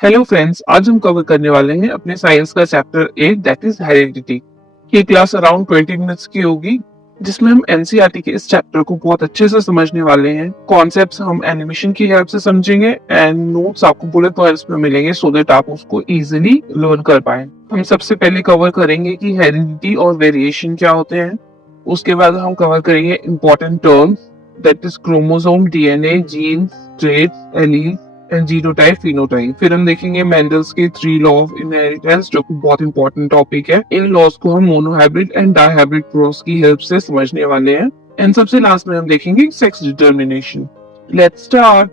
Hello friends, आज हम cover करने वाले हैं अपने साइंस का चैप्टर 8 दैट इज हेरिडिटी। ये क्लास अराउंड 20 मिनट्स की होगी, जिसमें हम एनसीईआरटी के इस चैप्टर को बहुत अच्छे से समझने वाले हैं। कॉन्सेप्ट्स हम एनिमेशन की हेल्प से समझेंगे एंड नोट्स आपको बुलेट पॉइंट्स में मिलेंगे सो दैट आप उसको इजीली लर्न कर पाए। हम सबसे पहले कवर करेंगे कि हेरिडिटी और वेरिएशन क्या होते हैं। उसके बाद हम कवर करेंगे important terms that is chromosome, DNA, genes, traits, allele and genotype, phenotype. फिर हम देखेंगे मेंडल्स के 3 लॉ ऑफ इनहेरिटेंस, जो कि बहुत इंपॉर्टेंट टॉपिक है। इन लॉज को हम मोनोहाइब्रिड एंड डायहाइब्रिड क्रॉस की हेल्प से समझने वाले हैं। एंड सबसे लास्ट में हम देखेंगे सेक्स डिटर्मिनेशन। Let's start.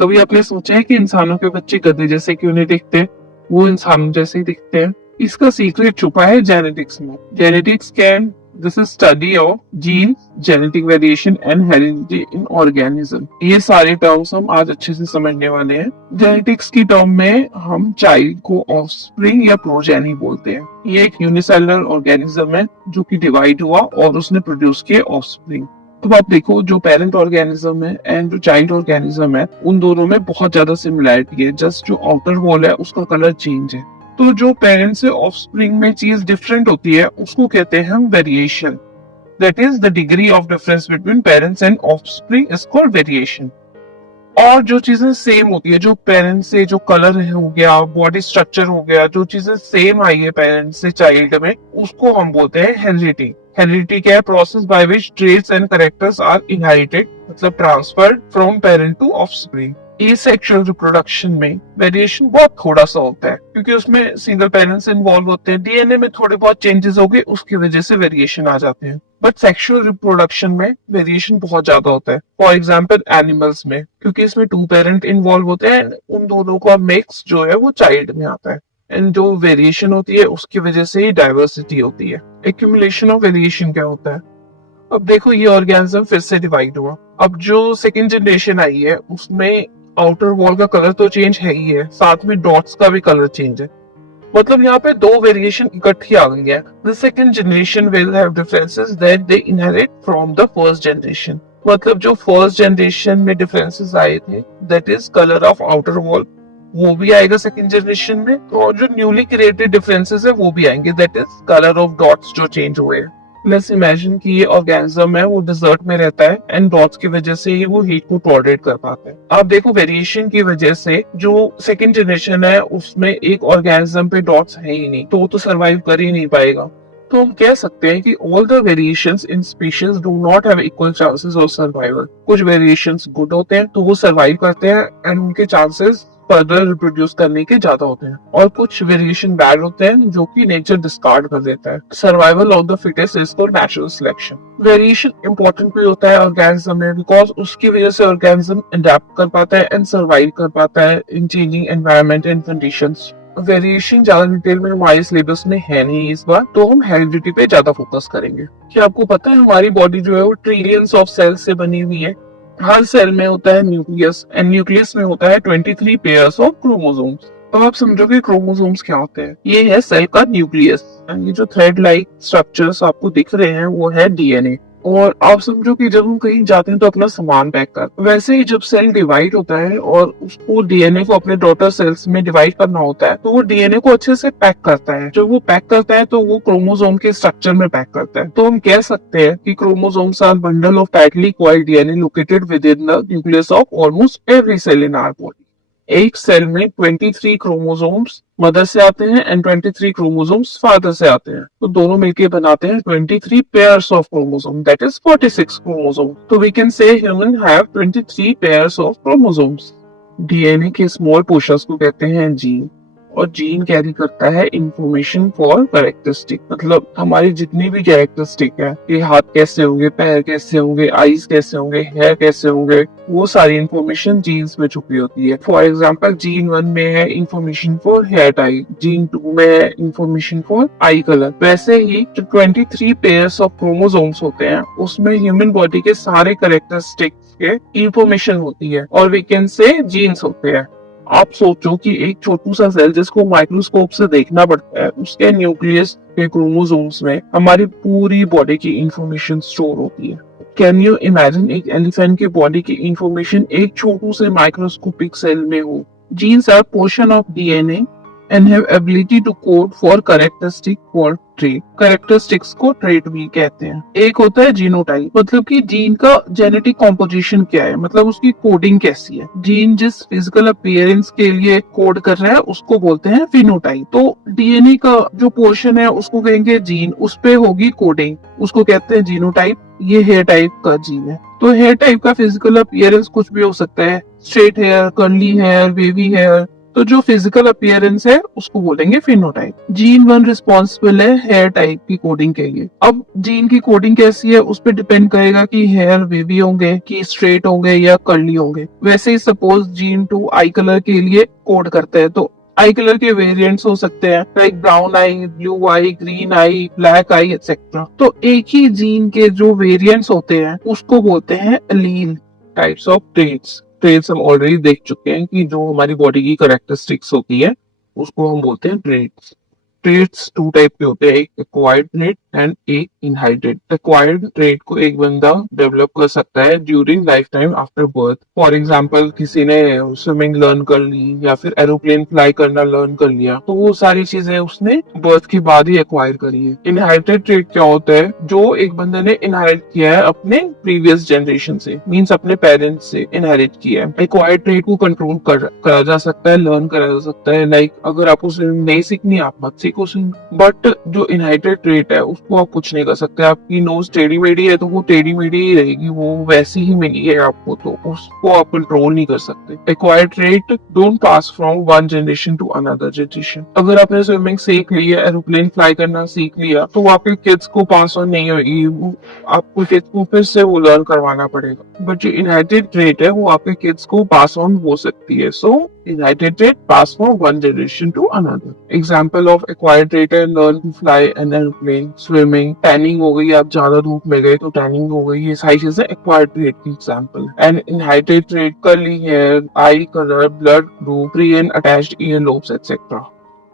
कभी आपने सोचा है कि इंसानों के बच्चे गधे जैसे क्यों नहीं दिखते? वो इंसानों जैसे ही दिखते हैं। इसका सीक्रेट छुपा है जेनेटिक्स में। Genetics can this is study of gene, genetic variation and heredity in organism. ये सारे टर्म्स हम आज अच्छे से समझने वाले हैं। जेनेटिक्स की टर्म में हम चाइल्ड को ऑफस्प्रिंग या प्रोजेनी बोलते हैं। ये एक यूनिसेलुलर ऑर्गेनिज्म है जो कि डिवाइड हुआ और उसने प्रोड्यूस किए ऑफस्प्रिंग। तो आप देखो, जो पेरेंट ऑर्गेनिज्म है एंड जो चाइल्ड ऑर्गेनिज्म है, उन दोनों में बहुत ज्यादा सिमिलैरिटी है। जस्ट जो आउटर वॉल है उसका कलर चेंज है। तो जो पेरेंट से ऑफस्प्रिंग में चीज डिफरेंट होती है उसको कहते हैं हम variation. That is the degree of difference between parents and offspring is called variation. और जो चीजें सेम होती है, जो पेरेंट्स से जो कलर हो गया, बॉडी स्ट्रक्चर हो गया, जो चीजें सेम आई है पेरेंट्स से चाइल्ड में, उसको हम बोलते हैं हेरिडिटी। हेरिडिटी क्या है? Process by which traits and characters are inherited, मतलब transferred from parent to offspring. Asexual reproduction में वेरिएशन बहुत थोड़ा सा होता है, क्योंकि उसमें सिंगल पेरेंट्स इन्वॉल्व होते हैं। डीएनए में थोड़े बहुत चेंजेस हो गए, उसकी वजह से वेरिएशन आ जाते हैं। बट सेक्सुअल रिप्रोडक्शन में वेरिएशन बहुत ज्यादा होता है। फॉर एग्जाम्पल एनिमल्स में, क्योंकि इसमें 2 पेरेंट इन्वॉल्व होते हैं, उन दोनों का मिक्स जो है वो चाइल्ड में आता है। एंड जो वेरिएशन होती है उसकी वजह से ही डाइवर्सिटी होती है। एक्यूमुलेशन ऑफ वेरिएशन क्या होता है? अब देखो, ये ऑर्गेनिज्म फिर से डिवाइड हुआ। अब जो सेकेंड जनरेशन आई है उसमें आउटर वॉल का कलर तो चेंज है ही है, साथ में डॉट्स का भी कलर चेंज है। मतलब यहाँ पे 2 वेरिएशन इकट्ठी आ गई है। The second generation will have differences that they inherit from the first generation. मतलब जो फर्स्ट जनरेशन में डिफरेंसेस आए थे, that is colour of outer wall, वो भी आएगा सेकंड जनरेशन में। और जो न्यूली क्रिएटेड डिफरेंसेस है वो भी आएंगे, that is colour of dots जो चेंज हुए। लेट्स इमेजिन कि ये ऑर्गेनिज्म है, वो डिजर्ट में रहता है एंड डॉट्स की वजह से ही वो हीट को टॉलरेट कर पाता है। आप देखो, वेरिएशन की वजह से जो सेकंड जनरेशन है उसमें एक ऑर्गेनिज्म पे डॉट्स है ही नहीं, तो वो तो सरवाइव कर ही नहीं पाएगा। तो हम कह सकते हैं कि all the variations in species do not have equal chances of survival. कुछ वेरिएशंस गुड होते हैं तो वो सर्वाइव करते हैं एंड उनके चांसेस फर्दर रिप्रोड्यूस करने के ज्यादा होते हैं, और कुछ वेरिएशन बैड होते हैं जो कि नेचर डिस्कार्ड कर देता है। Survival of the fittest is for natural selection. Variation important भी होता है ऑर्गेनिज्म में, बिकॉज उसकी वजह से ऑर्गेनिज्म अडेप्ट कर पाता है एंड सर्वाइव कर पाता है इन changing environment and conditions. Variation ज्यादा डिटेल में हमारे सिलेबस में है नहीं इस बार, तो हम हेरिडिटी पे ज्यादा फोकस करेंगे। क्या आपको पता है हमारी बॉडी जो है वो ट्रिलियंस ऑफ सेल्स से बनी हुई है? हर सेल में होता है न्यूक्लियस एंड न्यूक्लियस में होता है 23 पेयर्स ऑफ क्रोमोसोम्स। तो आप समझोगे क्रोमोसोम्स क्या होते हैं? ये है सेल का न्यूक्लियस एंड ये जो थ्रेड लाइक स्ट्रक्चर्स आपको दिख रहे हैं वो है डीएनए। और आप समझो कि जब हम कहीं जाते हैं तो अपना सामान पैक कर, वैसे ही जब सेल डिवाइड होता है और उसको डीएनए को अपने डॉटर सेल्स में डिवाइड करना होता है, तो वो डीएनए को अच्छे से पैक करता है। जब वो पैक करता है तो वो क्रोमोसोम के स्ट्रक्चर में पैक करता है। तो हम कह सकते हैं कि chromosomes are bundle of tightly coiled DNA located within the nucleus of almost every cell in our body. एक सेल में 23 क्रोमोसोम्स मदर से आते हैं एंड 23 क्रोमोसोम्स फादर से आते हैं, तो दोनों मिलकर बनाते हैं 23 pairs of chromosome, that is 46 chromosome. तो we can say human have 23 pairs of chromosomes. DNA के स्मॉल पोर्शंस को कहते हैं जीन, और जीन कैरी करता है इंफॉर्मेशन फॉर कैरेक्टरिस्टिक, मतलब हमारी जितनी भी कैरेक्टरिस्टिक है, ये हाथ कैसे होंगे, पैर कैसे होंगे, आईज कैसे होंगे, हेयर कैसे होंगे, वो सारी इंफॉर्मेशन जीन्स में छुपी होती है। फॉर एग्जांपल, जीन 1 में है information for hair type, gene 2 में है इंफॉर्मेशन फॉर आई कलर। वैसे ही जो 23 पेयर्स ऑफ क्रोमोसोम्स होते हैं उसमें ह्यूमन बॉडी के सारे कैरेक्टरिस्टिक्स के इंफॉर्मेशन होती है, और वी कैन से जीन्स होते हैं। आप सोचो कि एक छोटू सा सेल जिसको माइक्रोस्कोप से देखना पड़ता है, उसके न्यूक्लियस के क्रोमोसोम्स में हमारी पूरी बॉडी की इंफॉर्मेशन स्टोर होती है। कैन यू इमेजिन एक एलिफेंट की बॉडी की इंफॉर्मेशन एक छोटू से माइक्रोस्कोपिक सेल में हो? Genes are portion of DNA and have ability to code for characteristic for trait. Characteristics को trait भी कहते हैं। एक होता है जीनोटाइप, मतलब कि जीन का जेनेटिक कॉम्पोजिशन क्या है, मतलब उसकी कोडिंग कैसी है। जीन जिस फिजिकल अपीयरेंस के लिए कोड कर रहा है उसको बोलते हैं फिनोटाइप। तो डीएनए का जो पोर्शन है उसको कहेंगे जीन, उस पे होगी कोडिंग, उसको कहते हैं जीनोटाइप। ये हेयर टाइप का जीन है। तो हेयर टाइप का फिजिकल अपीयरेंस कुछ भी हो सकता है, straight hair, curly hair, wavy hair. तो जो फिजिकल अपीयरेंस है उसको बोलेंगे फिनोटाइप। जीन वन रिस्पॉन्सिबल है हेयर टाइप की कोडिंग के लिए। अब जीन की कोडिंग कैसी है उस पर डिपेंड करेगा कि हेयर वेवी होंगे, कि स्ट्रेट होंगे या कर्ली होंगे। वैसे ही suppose gene two eye colour के लिए कोड करते हैं, तो आई कलर के वेरिएंट्स हो सकते हैं, लाइक ब्राउन आई, ब्लू आई, ग्रीन आई, ब्लैक आई एक्सेट्रा। तो एक ही जीन के जो वेरिएंट्स होते हैं उसको बोलते हैं allele. Types of traits, traits हम ऑलरेडी देख चुके हैं कि जो हमारी बॉडी की कैरेक्टरिस्टिक्स होती है उसको हम बोलते हैं ट्रेट्स। ट्रेट्स टू टाइप के होते हैं, एक एक्वायर्ड ट्रेट एंड एक इनहेरिटेड। एक्वायर्ड ट्रेट को एक बंदा डेवलप कर सकता है during life time after birth. For example किसी ने स्विमिंग लर्न कर ली या फिर एरोप्लेन फ्लाई करना लर्न कर लिया, तो वो सारी चीजें उसने बर्थ के बाद ही एक्वायर करी है। इनहेरिटेड ट्रेट क्या होता है, जो एक बंदे ने इनहेरिट किया है अपने प्रीवियस जनरेशन से, मीन्स अपने पेरेंट्स से इनहेरिट किया है। एक्वायर्ड ट्रेट को कंट्रोल करा जा सकता है, लर्न करा जा सकता है। लाइक अगर आपको स्विमिंग नहीं सीखनी आप मत सीखो स्विमिंग, बट जो इनहेरिटेड ट्रेट है उसको आप कुछ नहीं कर सकते। आपकी नोज टेढ़ी मेढ़ी है तो वो टेढ़ी मेढ़ी ही रहेगी, वो वैसी ही मिली है आपको, तो उसको आप कंट्रोल नहीं कर सकते। Acquired trait don't pass from one generation to another generation. अगर आपने स्विमिंग सीख ली है, एरोप्लेन फ्लाई करना सीख लिया, तो वो आपके किड्स को पास ऑन नहीं होगी, आपको किड्स को फिर से वो लर्न करवाना पड़ेगा। बट जो इनहेरिटेड ट्रेट है वो आपके किड्स को पास ऑन हो सकती है। सो inherited trait pass from one generation to another. Example of acquired trait है learn to fly an airplane, swimming, tanning हो गई, आप ज्यादा धूप में गए तो tanning हो गई, ये सारी चीजें acquired trait की example। And inherited trait curly hair, eye color, blood group, free and attached earlobes etc.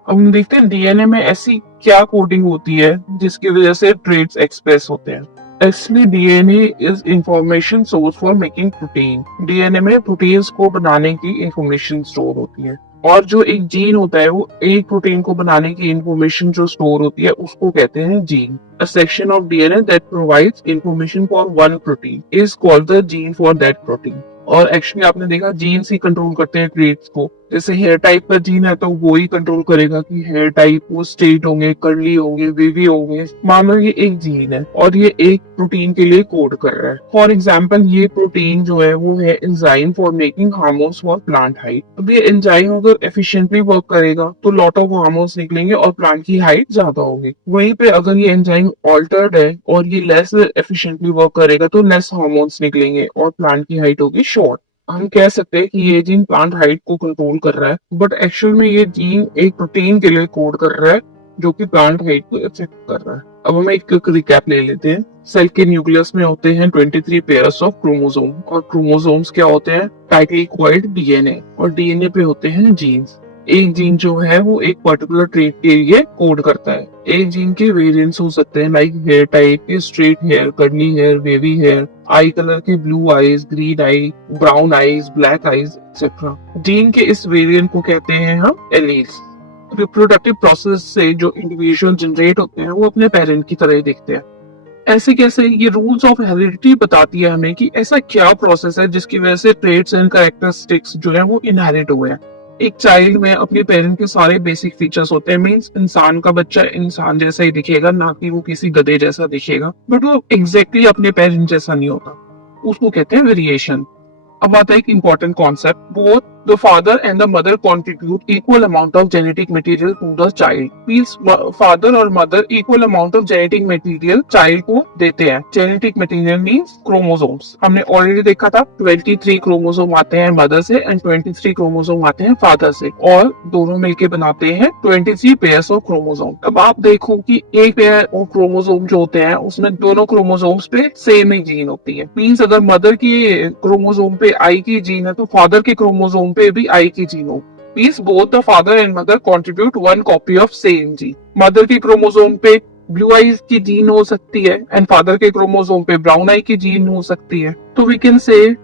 अब हम देखते हैं डीएनए में ऐसी क्या कोडिंग होती है जिसकी वजह से ट्रेट्स एक्सप्रेस होते हैं। Actually, DNA is information source for making protein. DNA में प्रोटीन्स को बनाने की इंफॉर्मेशन स्टोर होती है, और जो एक जीन होता है वो एक प्रोटीन को बनाने की इंफॉर्मेशन जो स्टोर होती है उसको कहते हैं gene. A section of DNA that provides information for one protein is called the gene for that protein. और एक्चुअली आपने देखा जीन्स ही कंट्रोल करते हैं ट्रेट्स को। जैसे हेयर टाइप का जीन है तो वो ही कंट्रोल करेगा कि हेयर टाइप वो स्ट्रेट होंगे, कर्ली होंगे, वेवी होंगे। मान लो ये एक जीन है और ये एक प्रोटीन के लिए कोड कर रहा है। फॉर एग्जाम्पल ये प्रोटीन जो है वो है enzyme for making hormones for plant height. अब ये एंजाइम अगर एफिशिएंटली वर्क करेगा तो लॉट ऑफ हार्मोन्स निकलेंगे और प्लांट की हाइट ज्यादा होगी। वहीं पे अगर ये एंजाइम ऑल्टर्ड है और ये लेस एफिशिएंटली वर्क करेगा तो लेस हार्मोन्स निकलेंगे और प्लांट की हाइट होगी शॉर्ट। हम कह सकते हैं कि ये जीन प्लांट हाइट को कंट्रोल कर रहा है, बट एक्चुअल में ये जीन एक प्रोटीन के लिए कोड कर रहा है जो कि प्लांट हाइट को अफेक्ट कर रहा है। अब हम एक क्विक रिकैप ले लेते हैं। सेल के न्यूक्लियस में होते हैं 23 पेयर्स ऑफ क्रोमोसोम, और क्रोमोसोम्स क्या होते हैं, टाइटली इक्वाइड डीएनए, और डीएनए पे होते हैं जीन्स। एक जीन जो है वो एक पर्टिकुलर ट्रेट के लिए कोड करता है। एक जीन के वेरिएंट्स हो सकते हैं, लाइक हेयर टाइप के, straight hair, curly hair, wavy hair, eye colour के, blue eyes, green eye, brown eyes, black eyes etcetera. जीन के इस वेरिएंट को कहते हैं हम एलील्स। रिप्रोडक्टिव प्रोसेस से जो इंडिविजुअल जनरेट होते हैं वो अपने पेरेंट की तरह ही दिखते हैं। ऐसे कैसे, ये रूल्स ऑफ हेरिडिटी बताती है हमें कि ऐसा क्या प्रोसेस है जिसकी वजह से ट्रेट्स एंड कैरेक्टरिस्टिक्स जो है वो इनहेरिट हुए हैं। एक चाइल्ड में अपने पेरेंट के सारे बेसिक फीचर्स होते हैं, मींस इंसान का बच्चा इंसान जैसा ही दिखेगा, ना कि वो किसी गधे जैसा दिखेगा, बट वो एग्जैक्टली अपने पेरेंट जैसा नहीं होता, उसको कहते हैं वेरिएशन। अब आता है एक important concept, both the father and the mother contribute equal amount of genetic material to the child. Means father और mother equal amount of genetic material child को देते हैं। Genetic material means chromosomes. हमने already देखा था 23 chromosome आते हैं mother से एंड 23 क्रोमोसोम आते हैं फादर से, और दोनों मिलके बनाते हैं 23 पेयर्स ऑफ क्रोमोसोम। अब आप देखो कि एक पेयर ऑफ क्रोमोसोम जो होते हैं उसमें दोनों क्रोमोसोम्स पे सेम ही जीन होती है। मींस अगर मदर की क्रोमोसोम पे आई की जीन है तो फादर के क्रोमोसोम पे भी आई की जीन हो। Means both the father and mother contribute one copy of same gene. Mother के क्रोमोसोम पे ब्लू आईज की जीन हो सकती है एंड फादर के क्रोमोसोम पे ब्राउन आई की जीन हो सकती है। तो we can say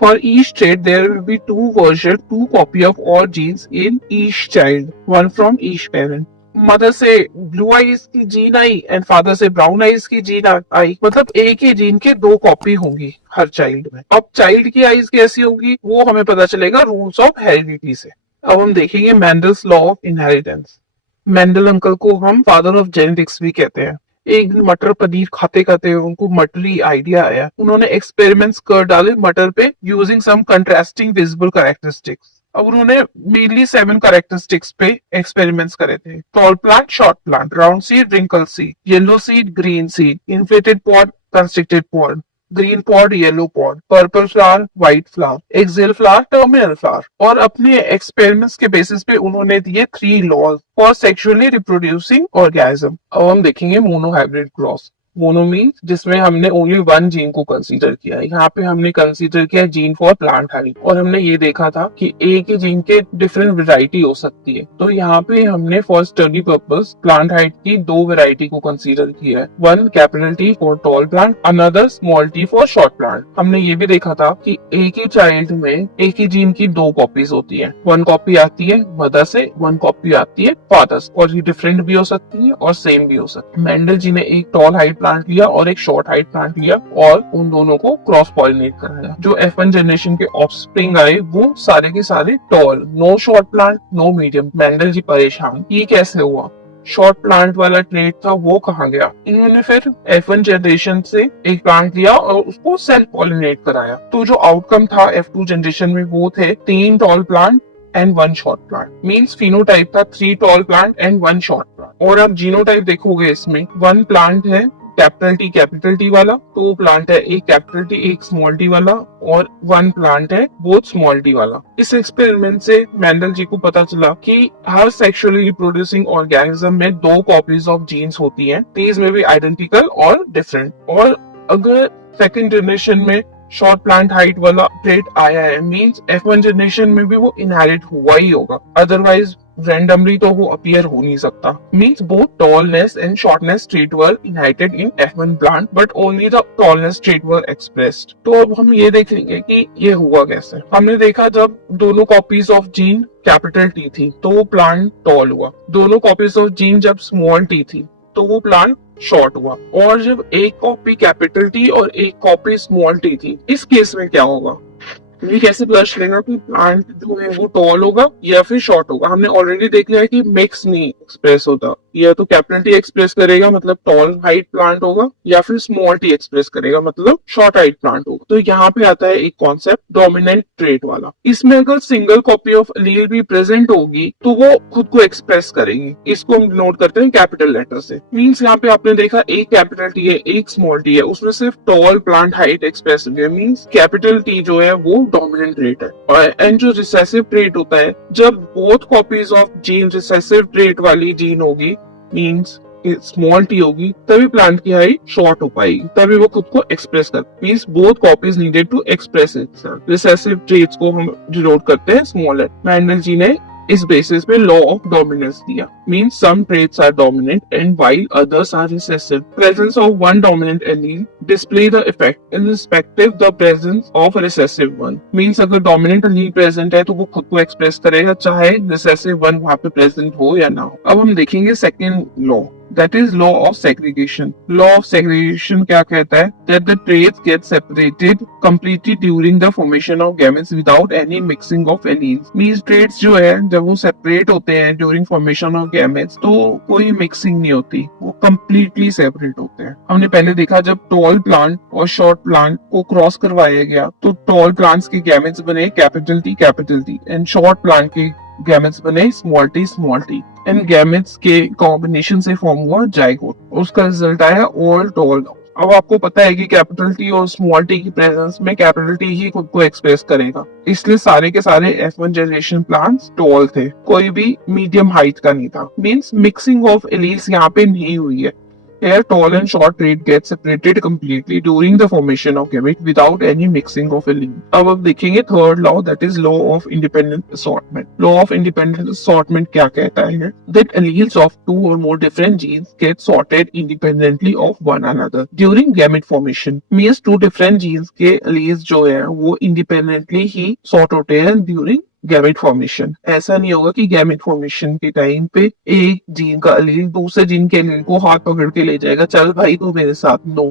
For each trait, there will be two versions, two copy of all genes in each child, one from each parent. Mother से ब्लू आईज की gene I and father से brown eyes की gene I, मतलब एक ही gene के दो copy होंगी हर चाइल्ड में। अब चाइल्ड की आईज कैसी होगी वो हमें पता चलेगा रूल्स ऑफ हेरिडिटी से। अब हम देखेंगे Mendel's law of inheritance. Mendel uncle को हम फादर ऑफ जेनेटिक्स भी कहते हैं। एक दिन मटर पनीर खाते खाते उनको मटरी आइडिया आया। उन्होंने एक्सपेरिमेंट्स कर डाले मटर पे using some contrasting visible characteristics. अब उन्होंने मेनली 7 कैरेक्टरिस्टिक्स पे एक्सपेरिमेंट्स करे थे। Tall plant, short plant, round seed, wrinkle seed, yellow seed, green seed, inflated pod, constricted pod, green pod, yellow pod, purple flower, white flower, axial flower, terminal flower. और अपने experiments के basis पे उन्होंने दिए 3 laws for sexually reproducing organism. अब हम देखेंगे monohybrid cross. Mono means जिसमें हमने ओनली वन जीन को कंसीडर किया। यहाँ पे हमने कंसीडर किया जीन फॉर प्लांट हाइट, और हमने ये देखा था कि एक ही जीन के डिफरेंट वैरायटी हो सकती है। तो यहाँ पे हमने for study purpose plant height की 2 वैरायटी को कंसीडर किया है, one capital T for tall plant, another small t for short plant. हमने ये भी देखा था कि एक ही चाइल्ड में एक ही जीन की 2 कॉपीज होती है, वन कॉपी आती है मदर से, वन कॉपी आती है फादर से, और ये डिफरेंट भी हो सकती है और सेम भी हो सकती है। मेंडल जी ने एक टॉल हाइट प्लांट लिया और एक शॉर्ट हाइट प्लांट लिया और उन दोनों को क्रॉस पॉलिनेट कराया। जो F1 जनरेशन के ऑफस्प्रिंग आए वो सारे के सारे tall, no short plant, no medium. Mendel ji परेशान, ये कैसे हुआ, शॉर्ट प्लांट वाला ट्रेट था वो कहाँ गया। इन्होंने फिर F1 जनरेशन से एक प्लांट लिया और उसको सेल्फ पॉलिनेट कराया। तो जो आउटकम था F2 जनरेशन में वो थे 3 tall plant and 1 short plant. Means phenotype था 3 tall plant and 1 short plant. और आप जीनोटाइप देखोगे इसमें 1 प्लांट है कैपिटल टी वाला, 2 प्लांट है एक कैपिटल T एक स्मॉल t वाला, और 1 प्लांट है बोथ स्मॉल t वाला। इस एक्सपेरिमेंट से मेंडल जी को पता चला कि हर सेक्सुअली रिप्रोड्यूसिंग ऑर्गेनिज्म में 2 कॉपीज ऑफ जीन्स होती हैं, दीज में भी आइडेंटिकल और डिफरेंट। और अगर सेकंड जनरेशन में शॉर्ट प्लांट हाइट वाला ट्रेट आया है, मींस F1 जनरेशन में भी वो इनहेरिट हुआ ही होगा, अदरवाइज रैंडमली तो वो अपीयर हो नहीं सकता। Means both tallness and shortness trait were inherited in F1 plant but only the tallness trait were expressed. तो अब हम ये देखेंगे कि ये हुआ कैसे। हमने देखा जब दोनों copies of gene capital T थी तो वो प्लांट टॉल हुआ, दोनों कॉपीज ऑफ जीन जब स्मॉल t थी तो वो प्लांट शॉर्ट हुआ, और जब एक कॉपी कैपिटल T और एक कॉपी स्मॉल t थी इस केस में क्या होगा, ये कैसे पता चलेगा कि प्लांट जो है वो टॉल होगा या फिर शॉर्ट होगा। हमने ऑलरेडी देख लिया है कि मिक्स नहीं एक्सप्रेस होता, या तो कैपिटल T एक्सप्रेस करेगा मतलब टॉल हाइट प्लांट होगा, या फिर स्मॉल t एक्सप्रेस करेगा मतलब शॉर्ट हाइट प्लांट होगा। तो यहाँ पे आता है एक कॉन्सेप्ट डोमिनेंट ट्रेट वाला। इसमें अगर सिंगल कॉपी ऑफ एलील भी प्रेजेंट होगी तो वो खुद को एक्सप्रेस करेगी। इसको हम नोट करते हैं कैपिटल लेटर से। मींस यहाँ पे आपने देखा एक कैपिटल T है एक स्मॉल t है, उसमें सिर्फ टॉल प्लांट हाइट एक्सप्रेस हुई है। मींस कैपिटल T जो है वो डोमिनेंट ट्रेट है। और एंड जो रिसेसिव ट्रेट होता है, जब both copies of gene recessive trait वाली जीन होगी, मींस स्मॉल t होगी, तभी प्लांट की हाइट शॉर्ट हो पाएगी, तभी वो खुद को एक्सप्रेस कर। Means both copies needed to express itself. Recessive traits को हम डिनोट करते हैं स्मॉल h। मेंडल जी ने इस बेसिस पे लॉ ऑफ डोमिनेंस दिया। Means some traits are dominant and while others are recessive. Presence of one dominant allele display the effect in respective the presence of recessive one. Means अगर dominant allele present है तो वो खुद को express करेगा चाहे recessive one वहां पे प्रेजेंट हो या ना हो। अब हम देखेंगे second law, that is law of segregation. Law of segregation क्या कहता है, that the traits get separated completely during the formation of gametes without any mixing of alleles. Means traits जो है जब वो separate होते हैं during formation of gametes तो कोई mixing नहीं होती, वो completely separate होते हैं। हमने पहले देखा जब tall plant और short plant को क्रॉस करवाया गया तो tall plants के gametes बने capital T and short plant के गैमेट्स बने स्मॉल t एंड गैमेट्स के कॉम्बिनेशन से फॉर्म हुआ जाइगोट, उसका रिजल्ट आया ऑल टॉल। अब आपको पता है कि कैपिटल T और स्मॉल t की प्रेजेंस में कैपिटल T ही खुद को एक्सप्रेस करेगा, इसलिए सारे के सारे F1 जनरेशन प्लांट्स टॉल थे, कोई भी मीडियम हाइट का नहीं था। मींस मिक्सिंग ऑफ एलील्स यहाँ पे नहीं हुई है। Here, tall and short trait get separated completely during the formation of gamete without any mixing of allele. अब हम देखेंगे third law, that is law of independent assortment. Law of independent assortment क्या कहता है? That alleles of two or more different genes get sorted independently of one another during gamete formation. Means two different genes के alleles जो है वो independently ही sort होते हैं during gamete formation. ऐसा नहीं होगा कि गैमेट फॉर्मेशन के टाइम पे एक जीन का अलील दूसरे जीन के अलील को हाथ पकड़ के ले जाएगा, चल भाई तू मेरे साथ। नो,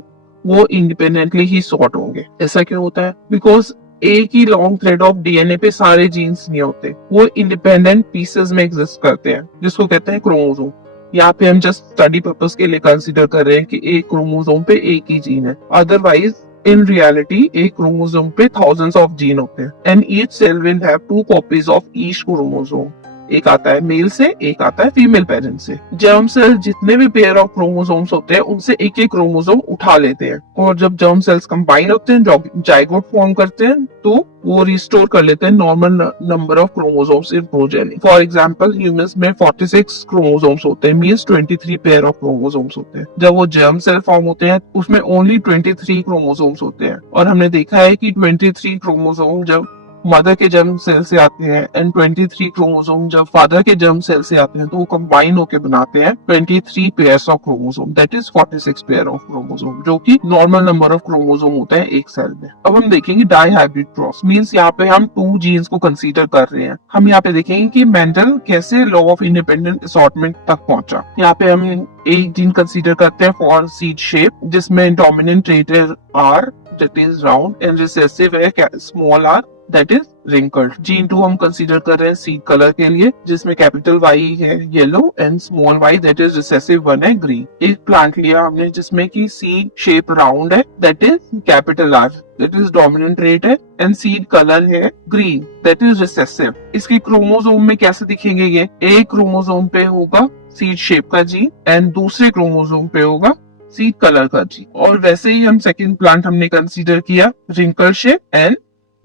वो इंडिपेंडेंटली ही सॉर्ट होंगे। ऐसा क्यों होता है? बिकॉज एक ही लॉन्ग थ्रेड ऑफ डीएनए पे सारे जीन्स नहीं होते, वो इंडिपेंडेंट पीसेस में एग्जिस्ट करते हैं, जिसको कहते हैं क्रोमोसोम। यहाँ पे हम जस्ट स्टडी पर्पस के लिए कंसिडर कर रहे हैं कि एक क्रोमोसोम पे एक ही जीन है, अदरवाइज इन रियलिटी एक क्रोमोसोम पे थाउजेंड्स ऑफ जीन होते हैं and each cell will have two copies of each chromosome. एक आता है मेल से, एक आता है फीमेल पेरेंट से। जर्म सेल जितने भी पेयर ऑफ क्रोमोसोम्स होते हैं उनसे एक एक क्रोमोसोम उठा लेते हैं, और जब जर्म सेल्स कंबाइन होते हैं, जाइगोट फॉर्म करते हैं, तो वो रिस्टोर कर लेते हैं normal number of chromosomes in progeny. For example humans में 46 क्रोमोसोम्स होते हैं, मींस 23 पेयर ऑफ क्रोमोसोम्स होते हैं। जब वो जर्म सेल फॉर्म होते हैं उसमें ओनली 23 क्रोमोसोम्स होते हैं, और हमने देखा है कि 23 क्रोमोसोम जब मदर के जर्म सेल से आते हैं एंड 23 क्रोमोसोम जब फादर के जर्म सेल से आते हैं, तो वो कंबाइन होकर बनाते हैं 23 pairs of chromosome, that is 46 pair of chromosome, जो कि नॉर्मल नंबर ऑफ क्रोमोसोम होता है एक सेल में। अब हम देखेंगे डाई हाइब्रिड क्रॉस, मींस यहाँ पे हम 2 जीन्स को कंसीडर कर रहे हैं। हम यहाँ पे देखेंगे कि मेंडल कैसे लॉ ऑफ इंडिपेंडेंट असॉर्टमेंट तक पहुंचा। यहाँ पे हम एक जीन कंसीडर करते हैं फॉर सीड शेप, जिसमें डोमिनेंट ट्रेट है R, that is round, and recessive है small r, that is wrinkled. Gene 2 हम कंसीडर कर रहे हैं सीड कलर के लिए, जिसमें कैपिटल वाई है yellow and small y, that is recessive 1 है ग्रीन। एक प्लांट लिया हमने जिसमें की सीड शेप राउंड है, that is capital R, that is dominant trait है, एंड सीड कलर है ग्रीन, दैट इज रिसेसिव। इसके क्रोमोसोम में कैसे दिखेंगे ये? एक क्रोमोसोम पे होगा सीड शेप का जीन एंड दूसरे क्रोमोसोम पे होगा सीड कलर का जीन। और वैसे ही हम सेकंड प्लांट हमने कंसीडर किया wrinkle shape and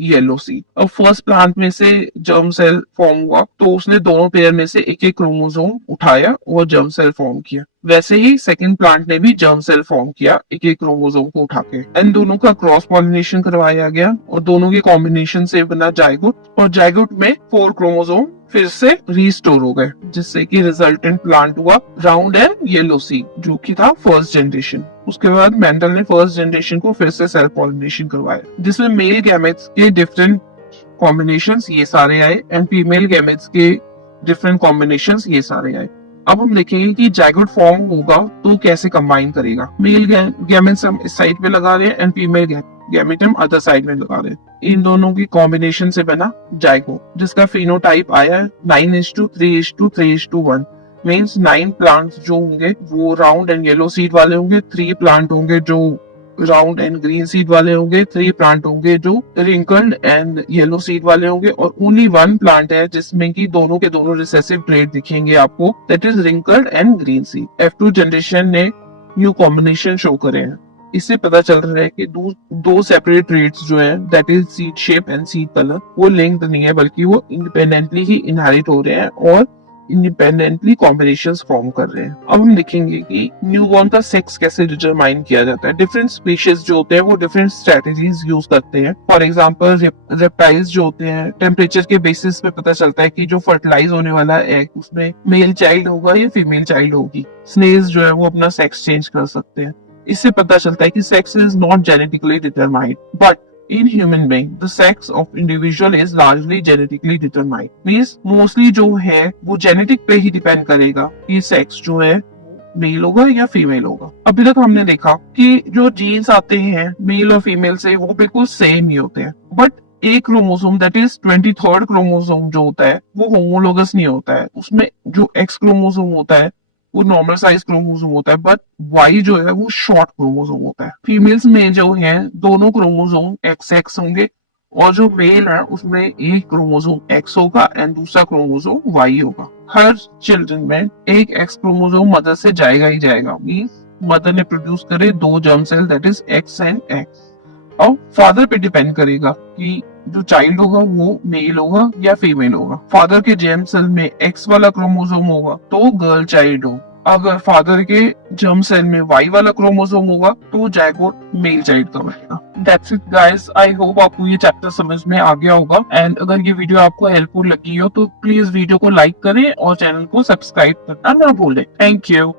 yellow seed. अब फर्स्ट प्लांट में से जर्म सेल फॉर्म हुआ, तो उसने दोनों पेयर में से एक एक क्रोमोसोम उठाया और जर्म सेल फॉर्म किया। वैसे ही सेकंड प्लांट ने भी जर्म सेल फॉर्म किया एक एक क्रोमोसोम को उठा के, एंड दोनों का क्रॉस पॉलिनेशन करवाया गया और दोनों के कॉम्बिनेशन से बना जाइगोट, और जाइगोट में 4 क्रोमोसोम फिर से रीस्टोर हो गए, जिससे कि रिजल्टेंट प्लांट हुआ राउंड एंड येलो सीड, जो कि था फर्स्ट जनरेशन। उसके बाद मेंडल ने फर्स्ट जनरेशन को फिर से सेल पॉलिनेशन करवाया, जिसमें मेल गैमेट्स के डिफरेंट कॉम्बिनेशंस ये सारे आए एंड फीमेल गैमेट्स के डिफरेंट कॉम्बिनेशंस ये सारे आए। अब हम देखेंगे कि जाइगोट फॉर्म होगा तो कैसे कंबाइन करेगा। मेल गैमेट्स हम इस साइड पे लगा रहे हैं एंड फीमेल गैमेट हम अदर साइड में लगा रहे हैं। इन दोनों की कॉम्बिनेशन से बना जाइगोट, जिसका फिनोटाइप आया 9:3:3:1, मींस 9 प्लांट्स जो होंगे वो राउंड एंड येलो सीड वाले होंगे, 3 प्लांट होंगे जो राउंड एंड ग्रीन सीड वाले होंगे, 3 प्लांट होंगे जो रिंकल्ड एंड येलो सीड वाले होंगे, और ओनली 1 प्लांट है जिसमें की दोनों के दोनों रिसेसिव ट्रेट दिखेंगे आपको, that is wrinkled and green seed. F2 generation ने न्यू कॉम्बिनेशन शो करे हैं। इससे पता चल रहा है कि दो सेपरेट ट्रेट्स जो हैं, that is seed shape and seed colour, वो लिंक्ड नहीं है, बल्कि वो इंडिपेंडेंटली ही इनहेरिट हो रहे हैं और इंडिपेंडेंटली कॉम्बिनेशंस फॉर्म कर रहे हैं। अब हम देखेंगे कि न्यूबॉर्न का सेक्स कैसे डिटरमाइन किया जाता है। डिफरेंट स्पीशीज जो होते हैं वो डिफरेंट स्ट्रेटजीज यूज करते हैं। फॉर एग्जांपल रेप्टाइल्स जो होते हैं, टेम्परेचर के बेसिस पे पता चलता है कि जो फर्टिलाइज होने वाला एग उसमें मेल चाइल्ड होगा या फीमेल चाइल्ड होगी। स्नेल्स जो है वो अपना सेक्स चेंज कर सकते हैं। इससे पता चलता है कि sex is not genetically determined, but in human being the sex of individual is largely genetically determined, means mostly जो है वो जेनेटिक पे ही डिपेंड करेगा कि सेक्स जो है मेल होगा या फीमेल होगा। अभी तक हमने देखा कि जो जीन्स आते हैं मेल और फीमेल से वो बिल्कुल सेम ही होते हैं, बट एक chromosome that is 23rd chromosome जो होता है वो होमोलोगस नहीं होता है। उसमें जो एक्स क्रोमोसोम होता है वो नॉर्मल साइज क्रोमोसोम होता है, बट वाई जो है वो शॉर्ट क्रोमोसोम होता है। फीमेल्स में जो है दोनों क्रोमोसोम XX होंगे, और जो मेल है उसमें एक क्रोमोसोम X होगा एंड दूसरा क्रोमोसोम Y होगा। हर चिल्ड्रन में एक X क्रोमोसोम मदर से जाएगा ही जाएगा, मींस मदर ने प्रोड्यूस करे 2 germ cell, that is X and X। और फादर पे डिपेंड करेगा कि जो चाइल्ड होगा वो मेल होगा या फीमेल होगा। फादर के जेम सेल में X वाला क्रोमोसोम होगा तो गर्ल चाइल्ड हो। अगर फादर के जर्म सेल में वाई वाला क्रोमोसोम होगा तो वो जायगोट मेल चाइल्ड का बनेगा। That's it guys, I hope आपको ये चैप्टर समझ में आ गया होगा। एंड अगर ये वीडियो आपको हेल्पफुल लगी हो तो प्लीज वीडियो को लाइक करें और चैनल को सब्सक्राइब करना ना भूलें। Thank you.